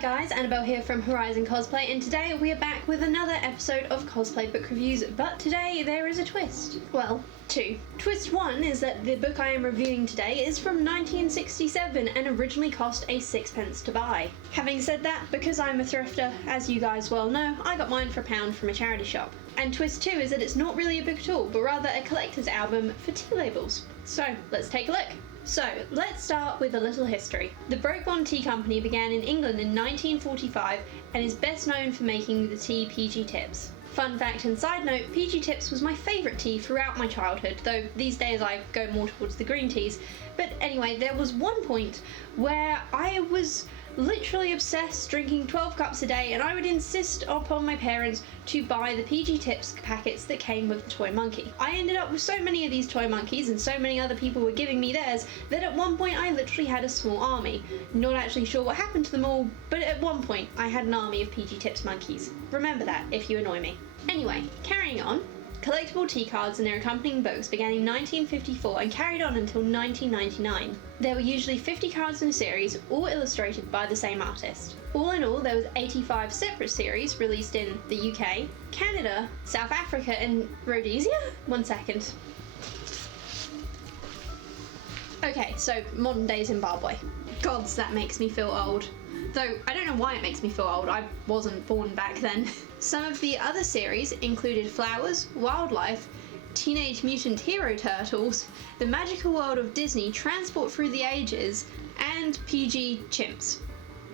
guys, Annabelle here from Horizon Cosplay, and today we are back with another episode of Cosplay Book Reviews, but today there is a twist. Well, two. Twist one is that the book I am reviewing today is from 1967 and originally cost a sixpence to buy. Having said that, because I'm a thrifter, as you guys well know, I got mine for £1 from a charity shop. And twist two is that it's not really a book at all, but rather a collector's album for tea labels. So, let's take a look. So, let's start with a little history. The Brooke Tea Company began in England in 1945 and is best known for making the tea PG Tips. Fun fact and side note, PG Tips was my favourite tea throughout my childhood, though these days I go more towards the green teas. But anyway, there was one point where I was literally obsessed drinking 12 cups a day, and I would insist upon my parents to buy the PG Tips packets that came with the toy monkey. I ended up with so many of these toy monkeys and so many other people were giving me theirs that at one point I literally had a small army. Not actually sure what happened to them all, but at one point I had an army of PG Tips monkeys. Remember that if you annoy me. Anyway, carrying on. Collectible tea cards and their accompanying books began in 1954 and carried on until 1999. There were usually 50 cards in a series, all illustrated by the same artist. All in all, there was 85 separate series released in the UK, Canada, South Africa and Rhodesia? One second. Okay, so modern day Zimbabwe. Gods, that makes me feel old. Though, I don't know why it makes me feel old, I wasn't born back then. Some of the other series included Flowers, Wildlife, Teenage Mutant Hero Turtles, The Magical World of Disney, Transport Through the Ages, and PG Chimps.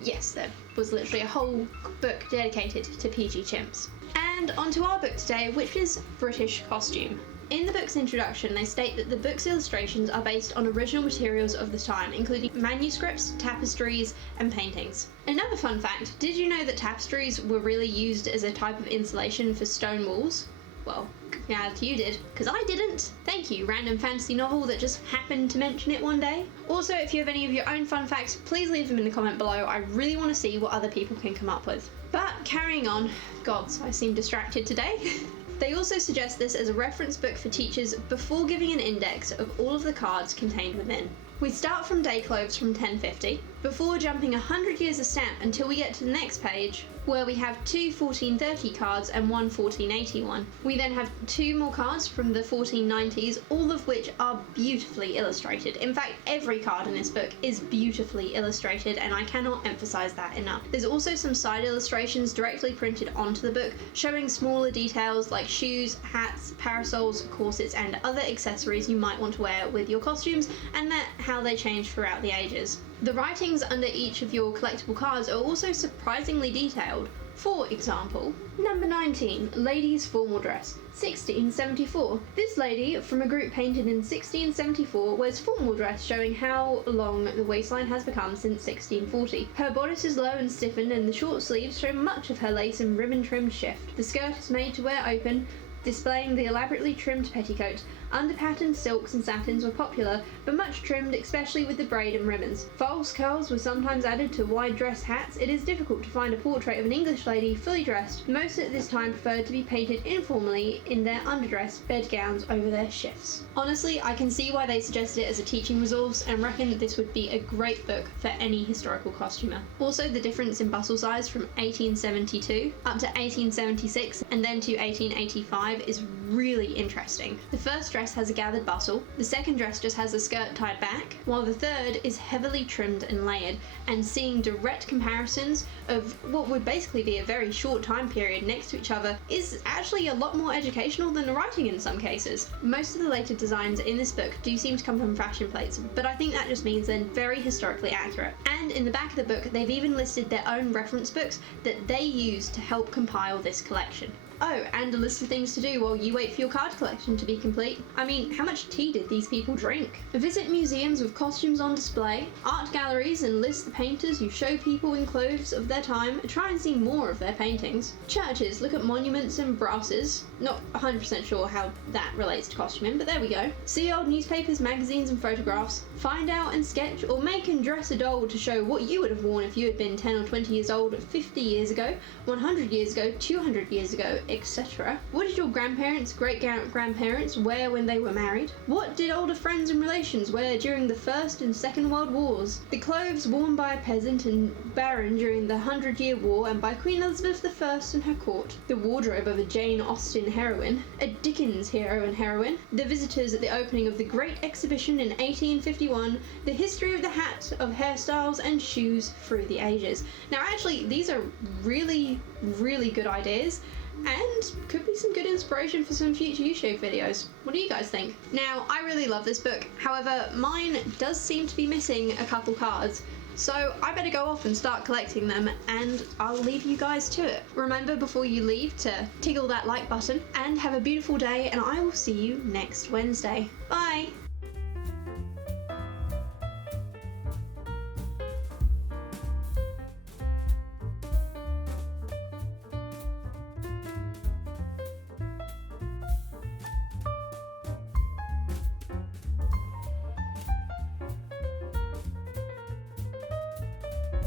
Yes, there was literally a whole book dedicated to PG Chimps. And onto our book today, which is British Costume. In the book's introduction, they state that the book's illustrations are based on original materials of the time, including manuscripts, tapestries, and paintings. Another fun fact, did you know that tapestries were really used as a type of insulation for stone walls? Well, glad you did, because I didn't. Thank you, random fantasy novel that just happened to mention it one day. Also, if you have any of your own fun facts, please leave them in the comment below. I really want to see what other people can come up with. But carrying on, gods, I seem distracted today. They also suggest this as a reference book for teachers before giving an index of all of the cards contained within. We start from day clothes from 1050, before jumping 100 years a step until we get to the next page, where we have two 1430 cards and one 1481. We then have two more cards from the 1490s, all of which are beautifully illustrated. In fact, every card in this book is beautifully illustrated, and I cannot emphasize that enough. There's also some side illustrations directly printed onto the book, showing smaller details like shoes, hats, parasols, corsets, and other accessories you might want to wear with your costumes, and how they change throughout the ages. The writings under each of your collectible cards are also surprisingly detailed. For example, number 19, Ladies Formal Dress, 1674. This lady, from a group painted in 1674, wears formal dress, showing how long the waistline has become since 1640. Her bodice is low and stiffened, and the short sleeves show much of her lace and ribbon-trimmed shift. The skirt is made to wear open, displaying the elaborately trimmed petticoat. Under-patterned silks and satins were popular, but much trimmed, especially with the braid and ribbons. False curls were sometimes added to wide dress hats. It is difficult to find a portrait of an English lady fully dressed. Most at this time preferred to be painted informally in their underdress bedgowns over their shifts. Honestly, I can see why they suggested it as a teaching resource and reckon that this would be a great book for any historical costumer. Also, the difference in bustle size from 1872 up to 1876 and then to 1885 is really interesting. The first dress has a gathered bustle, the second dress just has the skirt tied back, while the third is heavily trimmed and layered, and seeing direct comparisons of what would basically be a very short time period next to each other is actually a lot more educational than the writing in some cases. Most of the later designs in this book do seem to come from fashion plates, but I think that just means they're very historically accurate. And in the back of the book, they've even listed their own reference books that they used to help compile this collection. Oh, and a list of things to do while you wait for your card collection to be complete. I mean, how much tea did these people drink? Visit museums with costumes on display, art galleries and list the painters who show people in clothes of their time, try and see more of their paintings. Churches, look at monuments and brasses. Not 100% sure how that relates to costuming, but there we go. See old newspapers, magazines and photographs. Find out and sketch or make and dress a doll to show what you would have worn if you had been 10 or 20 years old 50 years ago, 100 years ago, 200 years ago, etc. What did your grandparents, great-grandparents wear when they were married? What did older friends and relations wear during the First and Second World Wars? The clothes worn by a peasant and baron during the 100-Year War and by Queen Elizabeth I and her court. The wardrobe of a Jane Austen heroine. A Dickens hero and heroine. The visitors at the opening of the Great Exhibition in 1851. The history of the hat, of hairstyles and shoes through the ages. Now actually, these are really, really good ideas and could be some good inspiration for some future YouTube videos. What do you guys think? Now, I really love this book. However, mine does seem to be missing a couple cards. So I better go off and start collecting them, and I'll leave you guys to it. Remember before you leave to tickle that like button, and have a beautiful day, and I will see you next Wednesday. Bye!